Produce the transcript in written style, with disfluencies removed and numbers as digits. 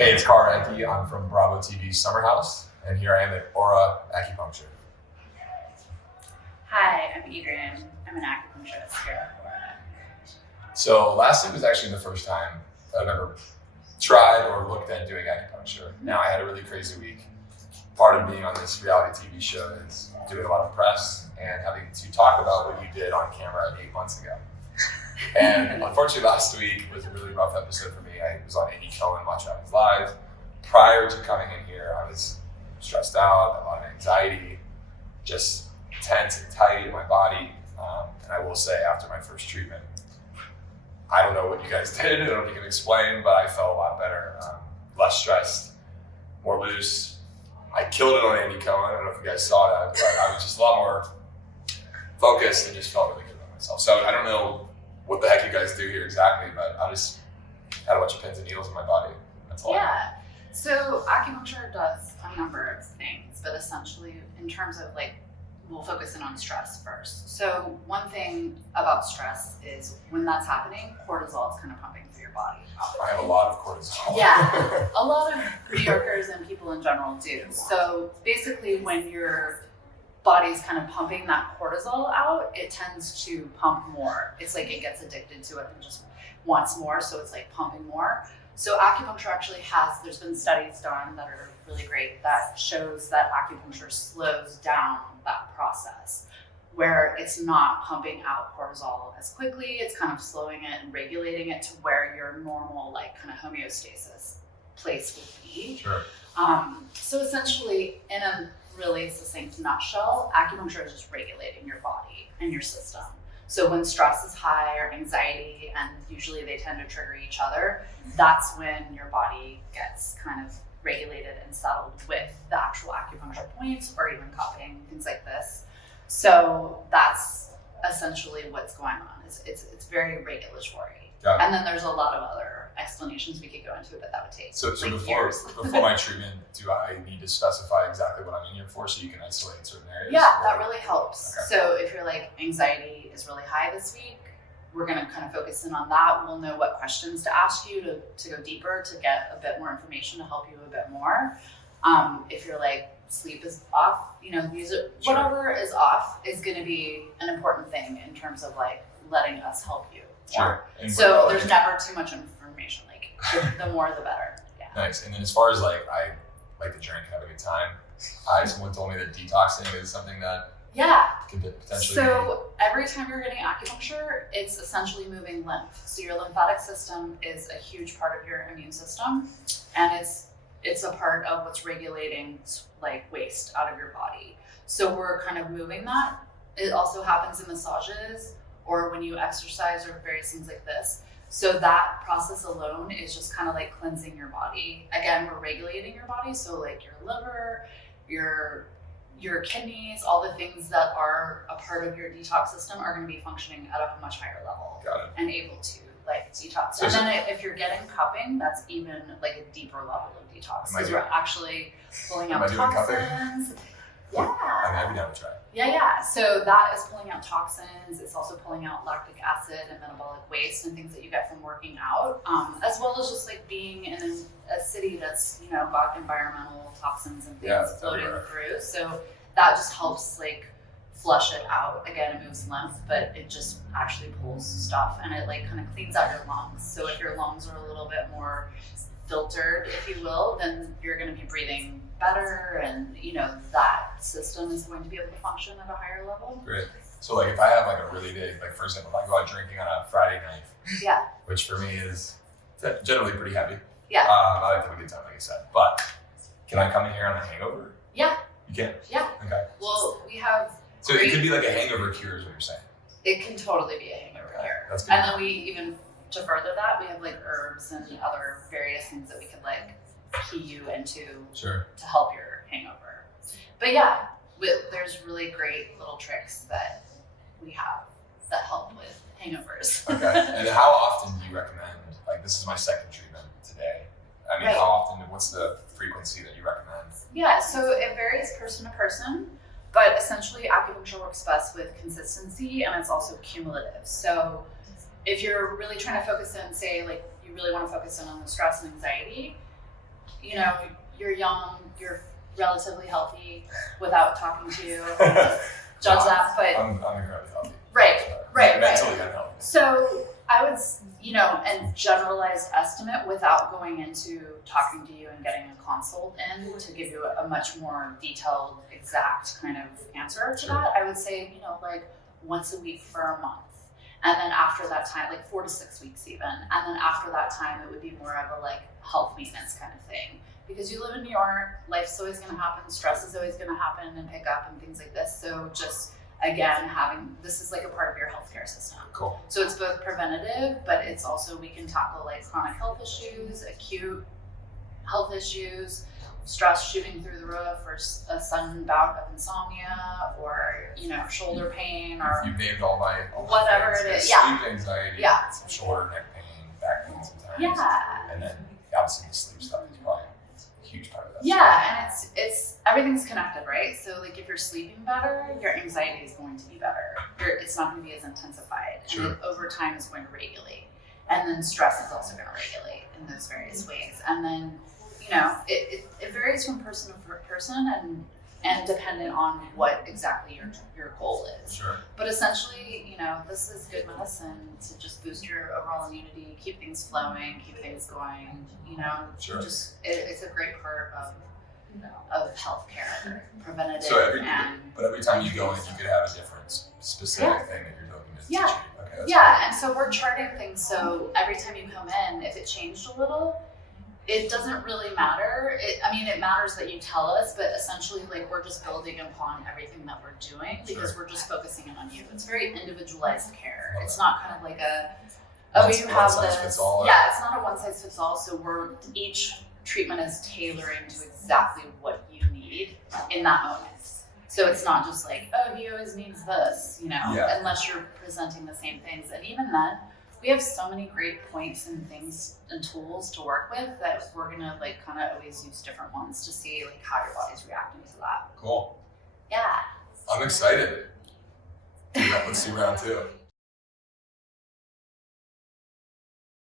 Hey, it's Radke. I'm from BravoTV Summer House, and here I am at Aura Acupuncture. Hi, I'm Adrian. I'm an acupuncturist here at Aura. So last week was actually the first time I've ever tried or looked at doing acupuncture. Now, I had a really crazy week. Part of being on this reality TV show is doing a lot of press and having to talk about what you did on camera 8 months ago. And unfortunately, last week was a really rough episode for me. I was on Andy Cohen watching his live. Prior to coming in here, I was stressed out, a lot of anxiety, just tense and tight in my body. And I will say, after my first treatment, I don't know what you guys did. I don't know if you can explain, but I felt a lot better, less stressed, more loose. I killed it on Andy Cohen. I don't know if you guys saw that, but I was just a lot more focused and just felt really good about myself. So I don't know what the heck you guys do here exactly, but I just had a bunch of pins and needles in my body. That's all. Yeah. So acupuncture does a number of things, but essentially in terms of we'll focus in on stress first. So one thing about stress is when that's happening, cortisol is kind of pumping through your body. I have a lot of cortisol. Yeah, a lot of New Yorkers and people in general do. So basically when your body's kind of pumping that cortisol out, it tends to pump more. It's like it gets addicted to it and just wants more, so it's like pumping more. So acupuncture actually there's been studies done that are really great that shows that acupuncture slows down that process where it's not pumping out cortisol as quickly. It's kind of slowing it and regulating it to where your normal kind of homeostasis place would be. Sure. So essentially, in a really succinct nutshell, acupuncture is just regulating your body and your system. So when stress is high or anxiety, and usually they tend to trigger each other, that's when your body gets kind of regulated and settled with the actual acupuncture points or even cupping, things like this. So that's essentially what's going on. It's very regulatory. And then there's a lot of other explanations we could go into, but that would take So years. before my treatment, do I need to specify exactly what I'm in here for so you can isolate certain areas? Yeah, that really helps. Okay. So if you're anxiety is really high this week, we're going to kind of focus in on that. We'll know what questions to ask you to go deeper, to get a bit more information to help you a bit more. If you're sleep is off, whatever is off is going to be an important thing in terms of letting us help you. Sure. So there's never too much information. The more the better. Yeah. Nice. And then as far as I like to drink and have a good time, someone told me that detoxing is something that can potentially So every time you're getting acupuncture, it's essentially moving lymph. So your lymphatic system is a huge part of your immune system, and it's a part of what's regulating waste out of your body. So we're kind of moving that. It also happens in massages or when you exercise or various things like this. So that process alone is just kind of cleansing your body. Again, we're regulating your body. So your liver, your kidneys, all the things that are a part of your detox system are going to be functioning at a much higher level. Got it. And able to detox. And then if you're getting cupping, that's even a deeper level of detox because we're actually pulling out toxins. Yeah. I'd be down to try. Yeah. So that is pulling out toxins. It's also pulling out lactic acid and metabolic waste and things that you get from working out, as well as just being in a city that's got environmental toxins and things floating through. So that just helps flush it out. Again, it moves lymph, but it just actually pulls stuff and it kind of cleans out your lungs. So if your lungs are a little bit more filtered, if you will, then you're going to be breathing better, and that system is going to be able to function at a higher level. Great. So if I have a really big, for example, if I go out drinking on a Friday night, which for me is generally pretty heavy. Yeah. I like to have a good time, like I said. But can I come in here on a hangover? Yeah. You can? Yeah. Okay. Well, we have. So it could be a hangover cure, is what you're saying. It can totally be a hangover cure. That's good. And then we even to further that, we have herbs and other various things that we could key you into to help your hangover. But yeah, there's really great little tricks that we have that help with hangovers. Okay. And how often do you recommend? This is my second treatment today. I mean, how often? What's the frequency that you recommend? Yeah, so it varies person to person, but essentially acupuncture works best with consistency, and it's also cumulative. So if you're really trying to focus in, say, you really want to focus in on the stress and anxiety, you know, you're young, you're relatively healthy without talking to you. Judge that, but I'm incredibly healthy. Right. Mentally unhealthy. So I would, you know, and generalized estimate without going into talking to you and getting a consult in to give you a much more detailed, exact kind of answer to that. I would say, you know, like once a week for a month. And then after that time, like 4 to 6 weeks even. And then after that time, it would be more of a like health maintenance kind of thing. Because you live in New York, life's always going to happen, stress is always going to happen and pick up and things like this. So just, again, this is like a part of your healthcare system. Cool. So it's both preventative, but it's also, we can tackle like chronic health issues, acute health issues, stress shooting through the roof, or a sudden bout of insomnia, or, you know, shoulder pain, or You've named all my whatever it is. Sleep anxiety, Yeah. shoulder, neck pain, back pain sometimes. Yeah. And then obviously the sleep stuff is probably a huge part of that. Yeah, and it's everything's connected, right? So like if you're sleeping better, your anxiety is going to be better. It's not going to be as intensified, and Sure. it, over time is going to regulate. And then stress is also going to regulate in those various ways. And then, you know, it varies from person to person and dependent on what exactly your goal is. Sure. But essentially, you know, this is good medicine to just boost your overall immunity, keep things flowing, keep things going, you know. Sure. Just it's a great part of healthcare, preventative But every time you go in, you could have a different specific thing that you're looking to teach you. Okay, that's Yeah, and so we're charting things, so every time you come in, if it changed a little, it doesn't really matter. It matters that you tell us, but essentially, like, we're just building upon everything that we're doing because we're just focusing in on you. It's very individualized care. It's not kind of like you have this. Yeah, it's not a one size fits all. So each treatment is tailoring to exactly what you need in that moment. So it's not just like, oh, he always needs this, you know, unless you're presenting the same things. And even then, we have so many great points and things and tools to work with that we're gonna like kind of always use different ones to see like how your body's reacting to that. Cool. Yeah. I'm excited. Let's see round 2.